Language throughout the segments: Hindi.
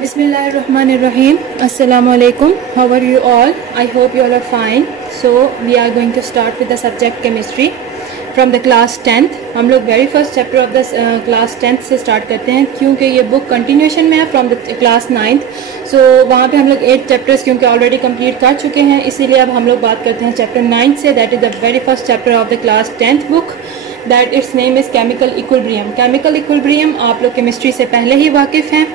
Bismillahirrahmanirrahim. Assalamualaikum. How are you all? I hope you all are fine. So we are going to start with the subject chemistry from the class 10th. हम लोग very first chapter of the class 10th से start करते हैं क्योंकि ये book continuation में है from the class 9th. So वहाँ पे हम लोग 8 chapters क्योंकि already complete कर चुके हैं, इसीलिए अब हम लोग बात करते हैं chapter 9 से. That is the very first chapter of the class 10th book. That its name is chemical equilibrium. Chemical equilibrium आप लोग chemistry से पहले ही वाकिफ़ हैं.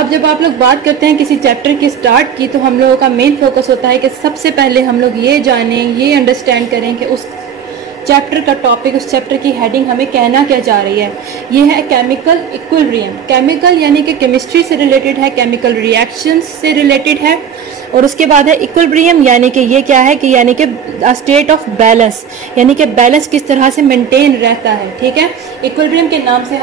अब जब आप लोग बात करते हैं किसी चैप्टर की स्टार्ट की, तो हम लोगों का मेन फोकस होता है कि सबसे पहले हम लोग ये जानें, ये अंडरस्टैंड करें कि उस चैप्टर का टॉपिक, उस चैप्टर की हेडिंग हमें कहना क्या जा रही है. ये है केमिकल इक्विलिब्रियम. केमिकल यानी कि केमिस्ट्री से रिलेटेड है, केमिकल रिएक्शंस से रिलेटेड है. और उसके बाद है इक्विलिब्रियम यानी कि ये क्या है कि यानी कि स्टेट ऑफ बैलेंस, यानी कि बैलेंस किस तरह से मेंटेन रहता है. ठीक है. इक्विलिब्रियम के नाम से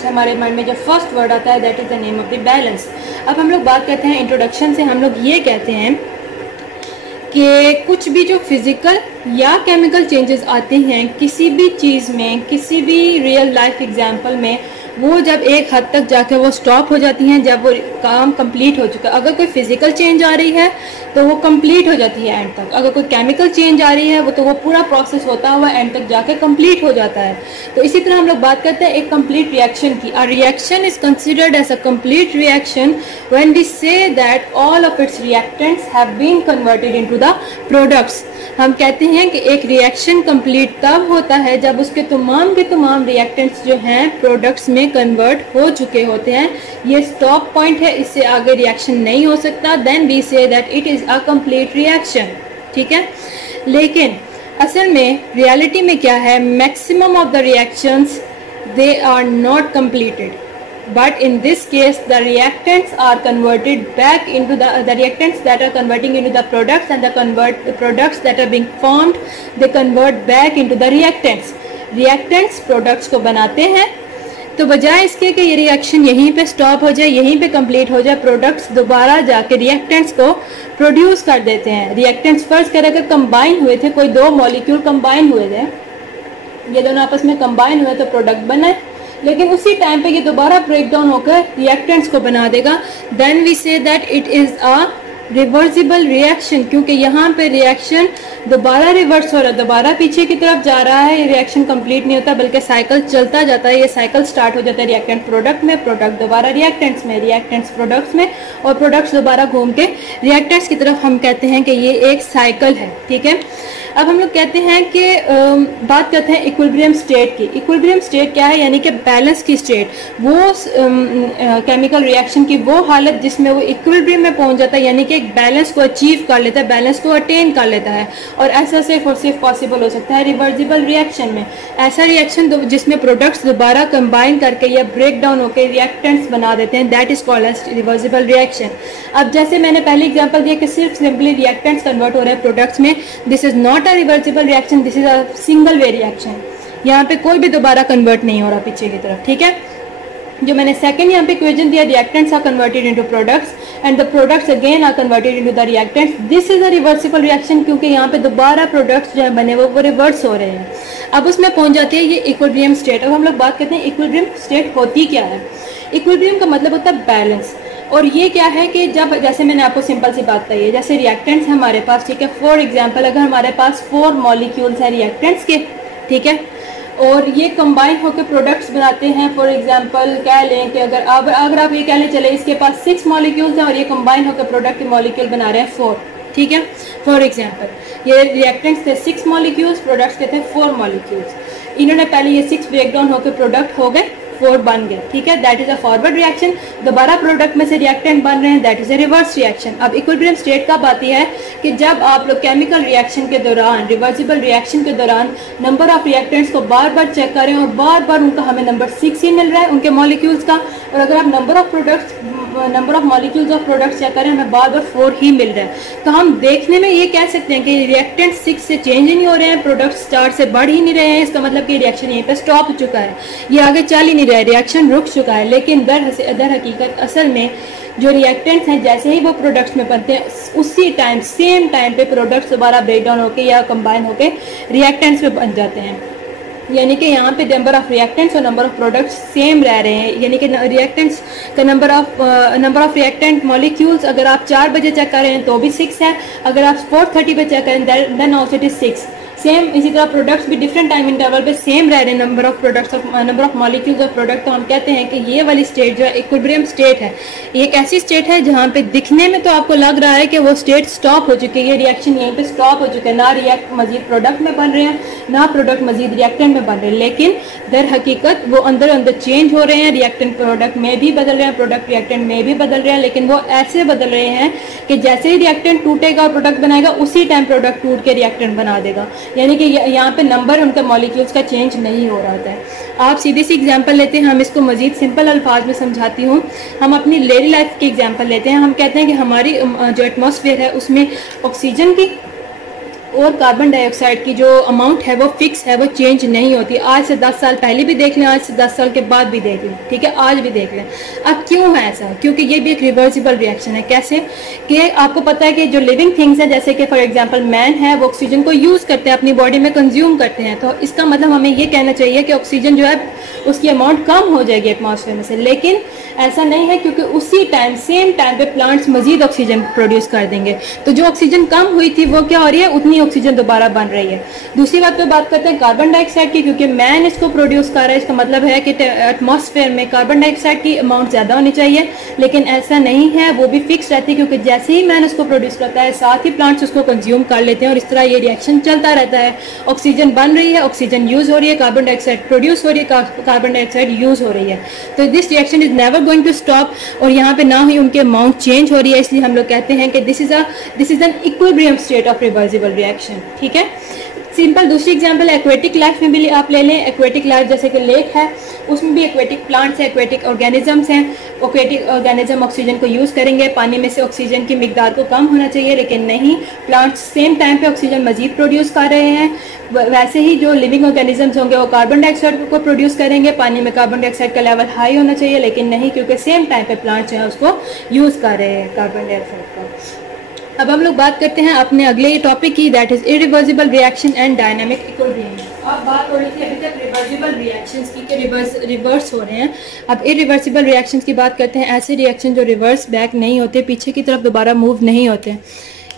हमारे माइंड में जो फर्स्ट वर्ड आता है that is the name of the balance. अब हम लोग बात करते हैं इंट्रोडक्शन से. हम लोग ये कहते हैं कि कुछ भी जो फिज़िकल या केमिकल चेंजेस आते हैं किसी भी चीज़ में, किसी भी रियल लाइफ एग्जांपल में, वो जब एक हद तक जाकर वो स्टॉप हो जाती हैं जब वो काम कंप्लीट हो चुका है. अगर कोई फिज़िकल चेंज आ रही है तो वो कंप्लीट हो जाती है एंड तक. अगर कोई केमिकल चेंज आ रही है वो तो वो पूरा प्रोसेस होता हुआ एंड तक जाकर कंप्लीट हो जाता है. तो इसी तरह हम लोग बात करते हैं एक कंप्लीट रिएक्शन की. A reaction is considered as a complete reaction when we say that all of its reactants have been converted into the products. हम कहते हैं कि एक रिएक्शन कंप्लीट तब होता है जब उसके तमाम के तमाम रिएक्टेंट्स जो हैं प्रोडक्ट्स में कन्वर्ट हो चुके होते हैं. ये स्टॉप पॉइंट है, इससे आगे रिएक्शन नहीं हो सकता. Then we say that it is a complete reaction. ठीक है. लेकिन असल में रियलिटी में क्या है, maximum of the reactions they are not completed. But in this case, the reactants are converted back into the reactants that are converting into the products, and the products that are being formed, they convert back into the reactants. Reactants products को बनाते हैं. तो बजाय इसके कि ये रिएक्शन यहीं पे स्टॉप हो जाए, यहीं पे कंप्लीट हो जाए, प्रोडक्ट्स दोबारा जाके रिएक्टेंट्स को प्रोड्यूस कर देते हैं. रिएक्टेंट्स फर्स्ट कर अगर कंबाइन हुए थे, कोई दो मॉलिक्यूल कंबाइन हुए थे, ये दोनों आपस में कंबाइन हुए तो प्रोडक्ट बना है, लेकिन उसी टाइम पे ये दोबारा ब्रेक डाउन होकर रिएक्टेंट्स को बना देगा. Then we say that it is a reversible reaction, क्योंकि यहाँ पे रिएक्शन दोबारा रिवर्स हो रहा है, दोबारा पीछे की तरफ जा रहा है. ये रिएक्शन कंप्लीट नहीं होता बल्कि साइकिल चलता जाता है. ये साइकिल स्टार्ट हो जाता है रिएक्टेंट प्रोडक्ट में, प्रोडक्ट दोबारा रिएक्टेंट्स में, रिएक्टेंट्स प्रोडक्ट्स में, और प्रोडक्ट्स दोबारा घूम के रिएक्टेंट्स की तरफ. हम कहते हैं कि ये एक साइकिल है. ठीक है. अब हम लोग कहते हैं कि बात करते हैं इक्विलिब्रियम स्टेट की. इक्विलिब्रियम स्टेट क्या है, यानी कि बैलेंस की स्टेट. वो केमिकल रिएक्शन की वो हालत जिसमें वो इक्विलिब्रियम में पहुंच जाता है, यानी कि एक बैलेंस को अचीव कर लेता है, बैलेंस को अटेन कर लेता है. और ऐसा सिर्फ और सिर्फ पॉसिबल हो सकता है रिवर्सिबल रिएक्शन में. ऐसा रिएक्शन जिसमें प्रोडक्ट्स दोबारा कंबाइन करके या ब्रेक डाउन होकर रिएक्टेंट्स बना देते हैं, that is called as reversible reaction. अब जैसे मैंने पहले एग्जांपल दिया कि सिर्फ सिंपली रिएक्टेंट्स कन्वर्ट हो रहे हैं प्रोडक्ट्स में, this is not a reversible reaction, this is a single way reaction. यहाँ पे कोई भी दोबारा कन्वर्ट नहीं हो रहा पीछे की तरफ. ठीक है. जो मैंने सेकंड यहाँ पे इक्वेशन दिया, reactants are converted into products and the products again are converted into the reactants. This is a reversible reaction, क्योंकि यहाँ पे दोबारा प्रोडक्ट्स जो है बने वो रिवर्स हो रहे हैं. अब उसमें पहुंच जाती है ये इक्विलिब्रियम स्टेट. अब हम लोग बात करते हैं इक्विलिब्रियम स्टेट होती क्या है. इक्विलिब्रियम का मतलब होता है बैलेंस. और ये क्या है कि जब, जैसे मैंने आपको सिंपल सी बात बताई है, जैसे रिएक्टेंट्स हमारे पास, ठीक है, फॉर एग्जांपल अगर हमारे पास 4 मॉलिक्यूल्स हैं रिएक्टेंट्स के, ठीक है, और ये कंबाइन होकर प्रोडक्ट्स बनाते हैं. फॉर एग्जांपल कह लें कि अगर आप ये कह लें चले इसके पास 6 मॉलिक्यूल्स हैं और ये कंबाइन होकर प्रोडक्ट मॉलिक्यूल बना रहे हैं 4. ठीक है. फॉर एग्जांपल ये रिएक्टेंट्स थे 6 मॉलिक्यूल्स, प्रोडक्ट्स के थे 4 मॉलिक्यूल्स. इन्होंने पहले ये 6 ब्रेक डाउन होकर प्रोडक्ट हो गए, 4 बन गए. ठीक है. That is a forward reaction. दोबारा प्रोडक्ट में से रिएक्टेंट बन रहे हैं, that is a reverse reaction. अब इक्विलिब्रियम स्टेट कब आती है कि जब आप लोग केमिकल रिएक्शन के दौरान, रिवर्सिबल रिएक्शन के दौरान नंबर ऑफ रिएक्टेंट्स को बार बार चेक करें और बार बार उनका हमें नंबर 6 ही मिल रहा है उनके मॉलिक्यूल्स का, और अगर आप number of molecules of products check करें हमें बार बार 4 ही मिल रहा है. तो हम देखने में ये कह सकते हैं कि रिएक्टेंट 6 से चेंज ही नहीं हो रहे हैं, प्रोडक्ट्स 4 से बढ़ ही नहीं रहे हैं. इसका मतलब कि रिएक्शन यहीं पर स्टॉप हो चुका है, ये आगे चल ही नहीं रहा है, रिएक्शन रुक चुका है. लेकिन दर हकीकत असल में जो रिएक्टेंट्स हैं जैसे ही वो प्रोडक्ट्स में बनते हैं उसी टाइम, सेम टाइम पे प्रोडक्ट्स दोबारा ब्रेक डाउन होकर या कंबाइन होकर रिएक्टेंट्स में बन जाते हैं. यानी कि यहाँ पे नंबर ऑफ रिएक्टेंट्स और नंबर ऑफ प्रोडक्ट्स सेम रह रहे हैं, यानी कि रिएक्टेंट्स का नंबर ऑफ रिएक्टेंट मॉलिक्यूल्स अगर आप 4 बजे चेक कर रहे हैं तो भी 6 है, अगर आप 4:30 पे चेक करें then also it is 6 same. इसी तरह प्रोडक्ट्स भी डिफरेंट टाइम इंटरवल पे सेम रह रहे हैं, number of products of number of molecules of product. तो हम कहते हैं कि ये वाली स्टेट जो है इक्विलिब्रियम स्टेट है। ये एक ऐसी स्टेट है जहाँ पे दिखने में तो आपको लग रहा है कि वो स्टेट स्टॉप हो चुकी है, ये रिएक्शन यहीं पे स्टॉप हो चुका है, ना रिएक्ट मजीद प्रोडक्ट में बन रहे हैं ना प्रोडक्ट मजीद रिएक्टेंट में बन रहे हैं, लेकिन दर हकीकत वो अंदर अंदर चेंज हो रहे हैं, रिएक्टेंट प्रोडक्ट में भी बदल रहे हैं, प्रोडक्ट रिएक्टेंट में भी बदल रहे हैं, लेकिन वो ऐसे बदल रहे हैं कि जैसे ही रिएक्टेंट टूटेगा और प्रोडक्ट बनाएगा उसी टाइम प्रोडक्ट टूट के रिएक्टेंट बना देगा, यानी कि यहाँ पे नंबर उनके मॉलिक्यूल्स का चेंज नहीं हो रहा होता है। आप सीधी सी एग्जांपल लेते हैं, हम इसको मजीद सिंपल अल्फाज में समझाती हूँ। हम अपनी डेली लाइफ की एग्जांपल लेते हैं। हम कहते हैं कि हमारी जो एटमॉस्फेयर है उसमें ऑक्सीजन की और कार्बन डाइऑक्साइड की जो अमाउंट है वो फिक्स है, वो चेंज नहीं होती। आज से 10 साल पहले भी देख लें, आज से 10 साल के बाद भी देख लें, ठीक है, आज भी देख लें। अब क्यों है ऐसा? क्योंकि ये भी एक रिवर्सिबल रिएक्शन है। कैसे कि आपको पता है कि जो लिविंग थिंग्स हैं, जैसे कि फॉर एग्जांपल मैन है, वो ऑक्सीजन को यूज़ करते हैं, अपनी बॉडी में कंज्यूम करते हैं, तो इसका मतलब हमें ये कहना चाहिए कि ऑक्सीजन जो है उसकी अमाउंट कम हो जाएगी एटमॉस्फेयर में से, लेकिन ऐसा नहीं है, क्योंकि उसी टाइम सेम टाइम पे प्लांट्स मजीद ऑक्सीजन प्रोड्यूस कर देंगे। तो जो ऑक्सीजन कम हुई थी वो क्या हो रही है, उतनी ऑक्सीजन दोबारा बन रही है। दूसरी बात पे बात करते हैं कार्बन डाइऑक्साइड की, क्योंकि मैन इसको प्रोड्यूस कर रहा है, इसका मतलब है कि एटमॉस्फेयर में कार्बन डाइऑक्साइड की अमाउंट ज़्यादा होनी चाहिए, लेकिन ऐसा नहीं है, वो भी फिक्स रहती है, क्योंकि जैसे ही मैन उसको प्रोड्यूस करता है साथ ही प्लांट्स उसको कंज्यूम कर लेते हैं, और इस तरह ये रिएक्शन चलता रहता है। ऑक्सीजन बन रही है, ऑक्सीजन यूज़ हो रही है, कार्बन डाइऑक्साइड प्रोड्यूस हो रही है, कार्बन डाइऑक्साइड यूज़ हो रही है। तो this reaction is never going to stop, और यहाँ पे ना ही उनके अमाउंट चेंज हो रही है, इसलिए हम लोग कहते हैं कि this is an equilibrium state of reversible reaction. ठीक है, सिंपल दूसरी एग्जांपल एक्वेटिक लाइफ में भी आप ले लें। एक्वेटिक लाइफ जैसे कि लेक है, उसमें भी एक्वेटिक प्लांट्स हैं, एक्वेटिक ऑर्गेनिजम्स हैं। एक्वेटिक ऑर्गेनिज्म ऑक्सीजन को यूज़ करेंगे, पानी में से ऑक्सीजन की मिकदार को कम होना चाहिए, लेकिन नहीं, प्लांट्स सेम टाइम पे ऑक्सीजन मजीद प्रोड्यूस कर रहे हैं। वैसे ही जो लिविंग ऑर्गेनिजम्स होंगे वो कार्बन डाइऑक्साइड को प्रोड्यूस करेंगे, पानी में कार्बन डाइऑक्साइड का लेवल हाई होना चाहिए, लेकिन नहीं, क्योंकि सेम टाइम पे प्लांट्स जो है उसको यूज़ कर रहे हैं कार्बन डाइऑक्साइड को। अब हम लोग बात करते हैं अपने अगले टॉपिक की, that is irreversible reaction and dynamic equilibrium. अब बात हो रही थी अभी तक रिवर्सिबल रिएक्शंस की कि रिवर्स हो रहे हैं। अब इरिवर्सिबल रिएक्शंस की बात करते हैं, ऐसे रिएक्शन जो रिवर्स बैक नहीं होते, पीछे की तरफ दोबारा मूव नहीं होते।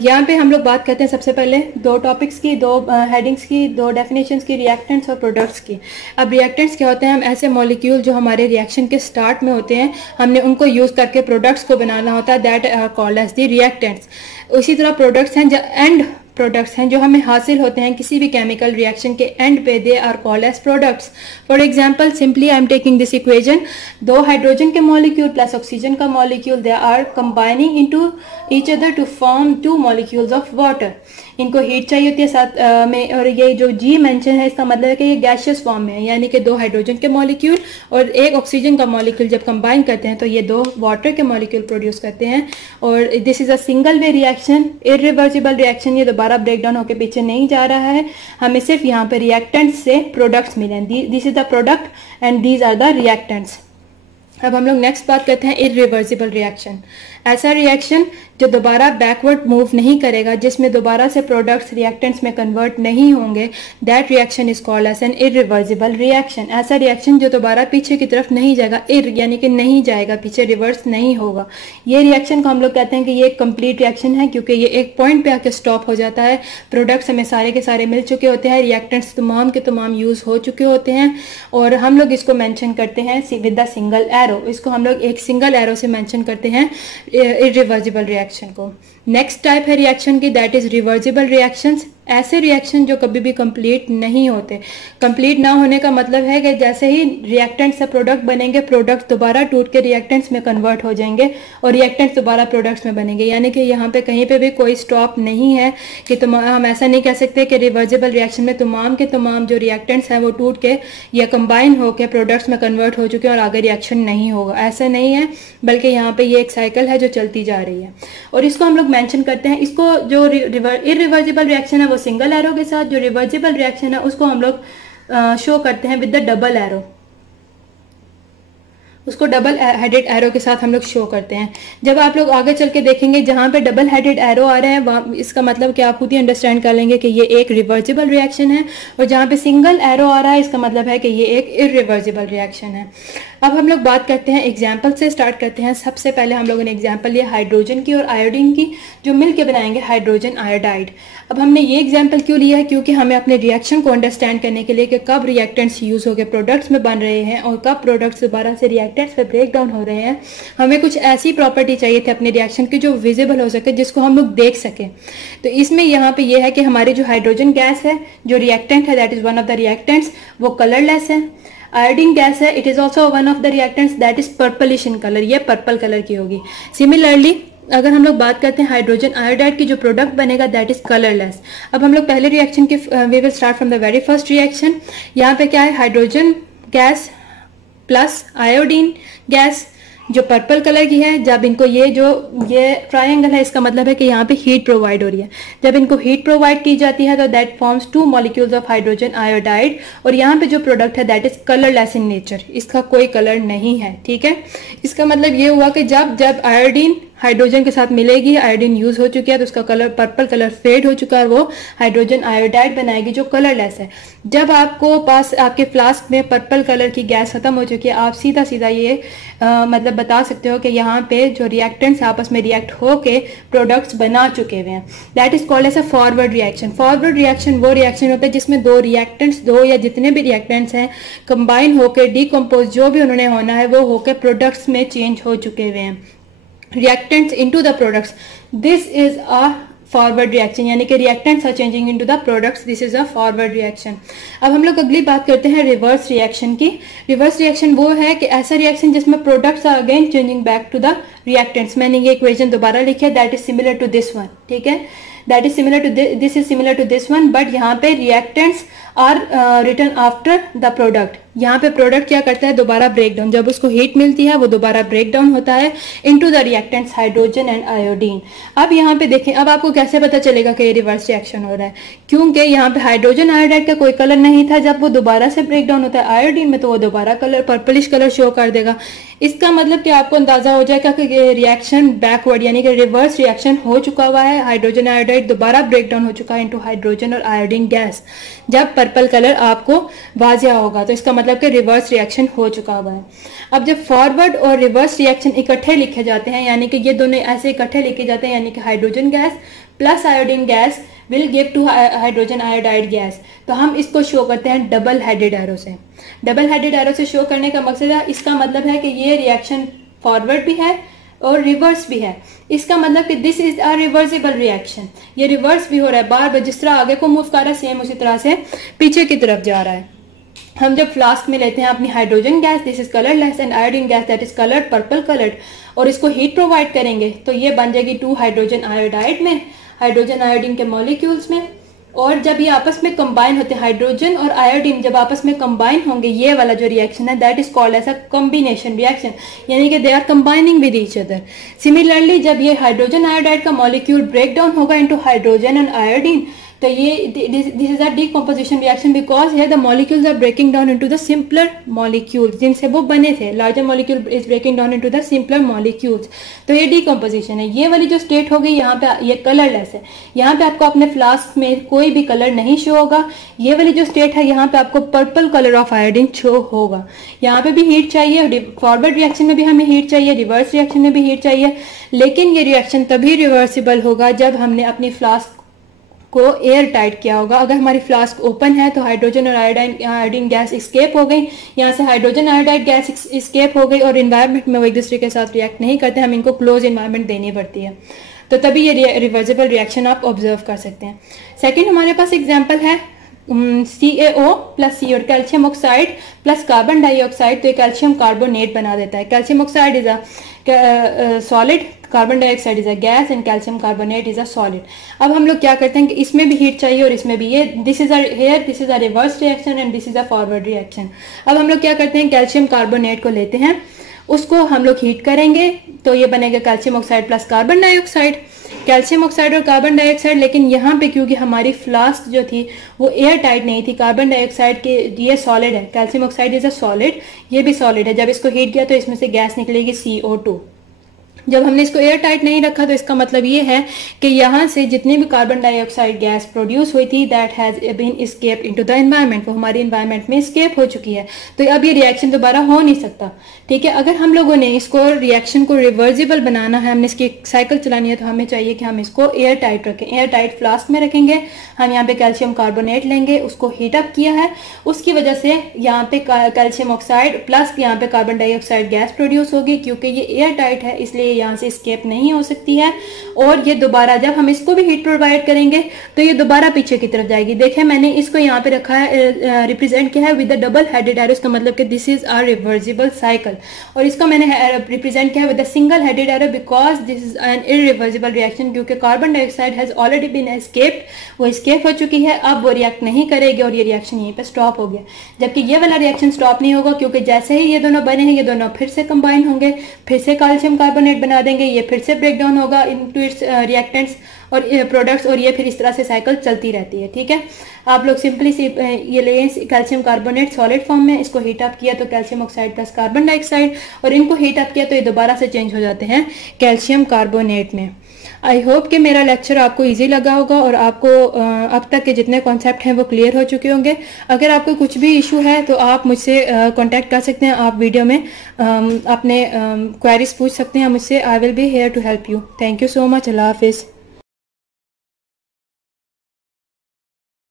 यहाँ पे हम लोग बात करते हैं सबसे पहले दो टॉपिक्स की, दो हेडिंग्स की, दो डेफिनेशंस की, रिएक्टेंट्स और प्रोडक्ट्स की। अब रिएक्टेंट्स क्या होते हैं? हम ऐसे मॉलिक्यूल जो हमारे रिएक्शन के स्टार्ट में होते हैं, हमने उनको यूज़ करके प्रोडक्ट्स को बनाना होता है, that are called as the reactants. उसी तरह प्रोडक्ट्स हैं जो एंड प्रोडक्ट्स हैं जो हमें हासिल होते हैं किसी भी केमिकल रिएक्शन के एंड पे, they are called as products. For example simply I am taking this equation, 2 hydrogen के मॉलिक्यूल प्लस ऑक्सीजन का molecule, they are combining into each other to form 2 molecules of water. इनको हीट चाहिए होती है साथ में, और ये जो जी मेंशन है इसका मतलब है कि ये गैशियस फॉर्म में है, यानी कि 2 हाइड्रोजन के मॉलिक्यूल और 1 ऑक्सीजन का मॉलिक्यूल जब कंबाइन करते हैं तो ये 2 वाटर के मॉलिक्यूल प्रोड्यूस करते हैं। और this is a single way reaction, irreversible reaction, ये दोबारा ब्रेकडाउन होकर पीछे नहीं जा रहा है, हमें सिर्फ यहाँ पे रिएक्टेंट्स से प्रोडक्ट्स मिले हैं। This is the product and these are the reactants. अब हम लोग नेक्स्ट बात करते हैं इरिवर्सिबल रिएक्शन। ऐसा रिएक्शन जो दोबारा बैकवर्ड मूव नहीं करेगा, जिसमें दोबारा से प्रोडक्ट्स रिएक्टेंट्स में कन्वर्ट नहीं होंगे, that reaction is called as an irreversible reaction. ऐसा रिएक्शन जो दोबारा पीछे की तरफ नहीं जाएगा, यानी कि नहीं जाएगा पीछे, रिवर्स नहीं होगा। ये रिएक्शन को हम लोग कहते हैं कि ये एक कंप्लीट रिएक्शन है, क्योंकि ये एक पॉइंट पे आके स्टॉप हो जाता है। प्रोडक्ट्स हमें सारे के सारे मिल चुके होते हैं, रिएक्टेंट्स तमाम के तमाम यूज हो चुके होते हैं, और हम लोग इसको मेंशन करते हैं विद द सिंगल एरो। इसको हम लोग एक सिंगल एरो से मेंशन करते हैं इरिवर्सिबल रिएक्शन को। नेक्स्ट टाइप है रिएक्शन की, दैट इज रिवर्सिबल रिएक्शंस। ऐसे रिएक्शन जो कभी भी कंप्लीट नहीं होते। कंप्लीट ना होने का मतलब है कि जैसे ही रिएक्टेंट से प्रोडक्ट बनेंगे, प्रोडक्ट दोबारा टूट के रिएक्टेंट्स में कन्वर्ट हो जाएंगे और रिएक्टेंट्स दोबारा प्रोडक्ट्स में बनेंगे, यानी कि यहाँ पे कहीं पे भी कोई स्टॉप नहीं है कि हम ऐसा नहीं कह सकते कि रिवर्सिबल रिएक्शन में तमाम के तमाम जो रिएक्टेंट्स हैं वो टूट के या कंबाइन होकर प्रोडक्ट्स में कन्वर्ट हो चुके हैं और आगे रिएक्शन नहीं होगा। ऐसा नहीं है, बल्कि यहाँ पे ये एक साइकिल है जो चलती जा रही है, और इसको हम लोग मेंशन करते हैं। इसको जो इरिवर्सिबल रिएक्शन है वो सिंगल एरो के साथ, जो रिवर्सिबल रिएक्शन है उसको हम लोग शो करते हैं विद द डबल एरो। उसको डबल हेडेड एरो के साथ हम लोग शो करते हैं। जब आप लोग आगे चल के देखेंगे जहाँ पे डबल हेडेड एरो आ रहे हैं वहाँ इसका मतलब कि आप खुद ही अंडरस्टैंड कर लेंगे कि ये एक रिवर्सिबल रिएक्शन है, और जहाँ पे सिंगल एरो आ रहा है इसका मतलब है कि ये एक इरिवर्सिबल रिएक्शन है। अब हम लोग बात करते हैं एग्जाम्पल से स्टार्ट करते हैं। सबसे पहले हम लोगों ने एग्जाम्पल लिया हाइड्रोजन की और आयोडीन की, जो मिल के बनाएंगे हाइड्रोजन आयोडाइड। अब हमने ये एग्जाम्पल क्यों लिया है, क्योंकि हमें अपने रिएक्शन को अंडरस्टैंड करने के लिए कि कब रिएक्टेंट्स यूज होकर प्रोडक्ट्स में बन रहे हैं और कब प्रोडक्ट्स दोबारा से रिएक्टेंट्स में ब्रेक डाउन हो रहे हैं, हमें कुछ ऐसी प्रॉपर्टी चाहिए थी अपने रिएक्शन की जो विजिबल हो सके, जिसको हम लोग देख सके। तो इसमें यहाँ पे ये है कि हमारी जो हाइड्रोजन गैस है, जो रिएक्टेंट है, that is one of the reactants, वो कलरलेस है। आयोडीन गैस है, it is also one of the reactants that is purplish in colour, ये पर्पल कलर की होगी। सिमिलरली अगर हम लोग बात करते हैं हाइड्रोजन आयोडाइड की, जो प्रोडक्ट बनेगा दैट इज कलरलेस। अब हम लोग पहले रिएक्शन की we will start from the very first reaction. यहाँ पे क्या है, hydrogen gas plus iodine gas जो पर्पल कलर की है। जब इनको ये ट्रायंगल है, इसका मतलब है कि यहाँ पे हीट प्रोवाइड हो रही है। जब इनको हीट प्रोवाइड की जाती है तो that forms 2 molecules of hydrogen iodide, और यहाँ पे जो प्रोडक्ट है that is colourless in nature, इसका कोई कलर नहीं है। ठीक है, इसका मतलब ये हुआ कि जब आयोडीन हाइड्रोजन के साथ मिलेगी, आयोडीन यूज हो चुकी है तो उसका कलर पर्पल कलर फेड हो चुका है, वो हाइड्रोजन आयोडाइड बनाएगी जो कलरलेस है। जब आपको पास आपके फ्लास्क में पर्पल कलर की गैस खत्म हो चुकी है, आप सीधा सीधा ये मतलब बता सकते हो कि यहाँ पे जो रिएक्टेंट्स आपस में रिएक्ट होके प्रोडक्ट्स बना चुके हुए हैं। That is called as a forward reaction. Forward reaction वो रिएक्शन होता है जिसमें दो रिएक्टेंट्स, दो या जितने भी रिएक्टेंट्स हैं, कंबाइन होकर डिकम्पोज जो भी उन्होंने होना है वो होकर प्रोडक्ट्स में चेंज हो चुके हुए हैं, reactants into the products. This is a forward reaction, यानी कि reactants are changing into the products, this is a forward reaction. अब हम लोग अगली बात करते हैं रिवर्स रिएक्शन की। रिवर्स रिएक्शन वो है कि ऐसा रिएक्शन जिसमें products are again changing back to the reactants. मैंने ये इक्वेशन दोबारा लिखी है, that is similar to this one. ठीक है, that is similar to this is similar to this one, but यहाँ पे reactants are return after the product. यहाँ पे प्रोडक्ट क्या करता है, दोबारा ब्रेक डाउन, जब उसको हीट मिलती है वो दोबारा ब्रेक डाउन होता है into the reactants hydrogen and iodine. अब यहाँ पे देखें, अब आपको कैसे पता चलेगा कि ये रिवर्स रिएक्शन हो रहा है, क्योंकि यहाँ पे हाइड्रोजन आयोडाइड का कोई कलर नहीं था, जब वो दोबारा से ब्रेक डाउन होता है आयोडीन में तो वो दोबारा कलर पर्पलिश कलर शो कर देगा। इसका मतलब कि आपको अंदाजा हो जाएगा कि ये रिएक्शन बैकवर्ड यानी कि रिवर्स रिएक्शन हो चुका हुआ है। हाइड्रोजन आयोडाइड दोबारा ब्रेक डाउन हो चुका है इनटू हाइड्रोजन और आयोडीन गैस। जब पर्पल कलर आपको वाजिया होगा तो इसका मतलब कि रिवर्स रिएक्शन हो चुका हुआ है। अब जब फॉरवर्ड और रिवर्स रिएक्शन इकट्ठे लिखे जाते हैं, यानी कि ये दोनों ऐसे इकट्ठे लिखे जाते हैं, यानी कि hydrogen gas plus iodine gas will give two hydrogen iodide gas, तो हम इसको शो करते हैं डबल हेडेड एरो से। डबल हेडेड एरो से शो करने का मकसद है, इसका मतलब है कि ये रिएक्शन फॉरवर्ड भी है और रिवर्स भी है। इसका मतलब कि this is a reversible reaction, ये रिवर्स भी हो रहा है, बार बार जिस तरह आगे को मूव कर रहा है सेम उसी तरह से पीछे की तरफ जा रहा है। हम जब फ्लास्क में लेते हैं अपनी hydrogen gas, this is colourless, and iodine gas that is coloured purple coloured, और इसको हीट प्रोवाइड करेंगे तो ये बन जाएगी 2 हाइड्रोजन आयोडाइड में, हाइड्रोजन आयोडीन के मॉलिक्यूल्स में। और जब ये आपस में कंबाइन होते हैं, हाइड्रोजन और आयोडीन जब आपस में कंबाइन होंगे, ये वाला जो रिएक्शन है that is called as a combination reaction, यानी कि they are combining with each other. Similarly जब ये हाइड्रोजन आयोडाइड का मॉलिक्यूल ब्रेक डाउन होगा इनटू हाइड्रोजन एंड आयोडीन, तो ये this is a decomposition reaction because here the molecules are breaking down into the simpler molecules जिनसे वो बने थे। Larger molecule is breaking down into the simpler molecules, तो ये डीकम्पोजिशन है। ये वाली जो स्टेट होगी यहाँ पे ये कलरलेस है, यहाँ पे आपको अपने फ्लास्क में कोई भी कलर नहीं शो होगा। ये वाली जो स्टेट है यहाँ पे आपको purple colour of iodine show होगा। यहाँ पे भी हीट चाहिए, फॉरवर्ड रिएक्शन में भी हमें हीट चाहिए, रिवर्स रिएक्शन में भी हीट चाहिए, लेकिन ये रिएक्शन तभी रिवर्सिबल होगा जब हमने अपनी फ्लास्क को एयर टाइट किया होगा। अगर हमारी फ्लास्क ओपन है तो हाइड्रोजन और आयोडीन गैस एस्केप हो गई, यहाँ से हाइड्रोजन आयोडाइड गैस एस्केप हो गई, और इन्वायरमेंट में वो एक दूसरे के साथ रिएक्ट नहीं करते, हम इनको क्लोज इन्वायरमेंट देनी पड़ती है, तो तभी ये रिवर्सिबल रिएक्शन आप ऑब्जर्व कर सकते हैं। सेकेंड हमारे पास एग्जाम्पल है CaO plus CO, calcium oxide plus carbon dioxide, तो ये कैल्शियम कार्बोनेट बना देता है। Calcium oxide is a solid, carbon dioxide is a gas, and calcium carbonate is a solid. अब हम लोग क्या करते हैं कि इसमें भी हीट चाहिए और इसमें भी, ये this is a reverse reaction and this is a forward reaction. अब हम लोग क्या करते हैं, कैल्शियम कार्बोनेट को लेते हैं, उसको हम लोग हीट करेंगे तो ये बनेगा calcium oxide plus carbon dioxide. Calcium oxide और कार्बन डाइऑक्साइड, लेकिन यहाँ पे क्योंकि हमारी फ्लास्क जो थी वो एयर टाइट नहीं थी, कार्बन डाइऑक्साइड के ये सॉलिड है, calcium oxide is a solid, ये भी सॉलिड है, जब इसको हीट किया तो इसमें से गैस निकलेगी CO2। जब हमने इसको एयर टाइट नहीं रखा तो इसका मतलब ये है कि यहाँ से जितनी भी कार्बन डाइऑक्साइड गैस प्रोड्यूस हुई थी that has been escape into the environment, वो हमारी एनवायरनमेंट में एस्केप हो चुकी है, तो अब ये रिएक्शन दोबारा हो नहीं सकता। ठीक है, अगर हम लोगों ने इसको रिएक्शन को रिवर्सिबल बनाना है, हमने इसकी साइकिल चलानी है, तो हमें चाहिए कि हम इसको एयर टाइट रखें। एयर टाइट फ्लास्क में रखेंगे, हम यहाँ पे कैल्शियम कार्बोनेट लेंगे, उसको हीट अप किया है, उसकी वजह से यहाँ पे कैल्शियम ऑक्साइड प्लस यहाँ पे कार्बन डाइऑक्साइड गैस प्रोड्यूस होगी, क्योंकि ये एयर टाइट है इसलिए यहाँ से एस्केप नहीं हो सकती है, और ये दोबारा जब हम इसको भी हीट प्रोवाइड करेंगे तो ये दोबारा पीछे की तरफ जाएगी। देखें मैंने इसको यहाँ पे रखा है, रिप्रेजेंट किया है with the double headed arrow, इसका मतलब कि this is a reversible cycle, और इसको मैंने रिप्रेजेंट किया है with the single headed arrow because this is an irreversible reaction, क्योंकि carbon dioxide has already been escaped, वो एस्केप हो चुकी है, अब वो रिएक्ट नहीं करेगी और ये रिएक्शन यहीं पे स्टॉप हो गया। जबकि ये वाला रिएक्शन स्टॉप नहीं होगा, क्योंकि जैसे ही ये दोनों बने हैं ये दोनों फिर से कंबाइन होंगे, फिर से कैल्शियम कार्बोनेट बना देंगे, ये फिर से ब्रेक डाउन होगा इनटू इट्स रिएक्टेंट्स और प्रोडक्ट्स, और ये फिर इस तरह से साइकिल चलती रहती है। ठीक है, आप लोग सिंपली ये ले कैल्शियम कार्बोनेट सॉलिड फॉर्म में, इसको हीट अप किया तो calcium oxide plus carbon dioxide, और इनको हीट अप किया तो ये दोबारा से चेंज हो जाते हैं कैल्शियम कार्बोनेट में। आई होप कि मेरा लेक्चर आपको इजी लगा होगा और आपको अब तक के जितने कॉन्सेप्ट हैं वो क्लियर हो चुके होंगे। अगर आपको कुछ भी इशू है तो आप मुझसे कांटेक्ट कर सकते हैं, आप वीडियो में अपने क्वेरीज पूछ सकते हैं मुझसे। I will be here to help you. Thank you so much. अल्लाह हाफिज़।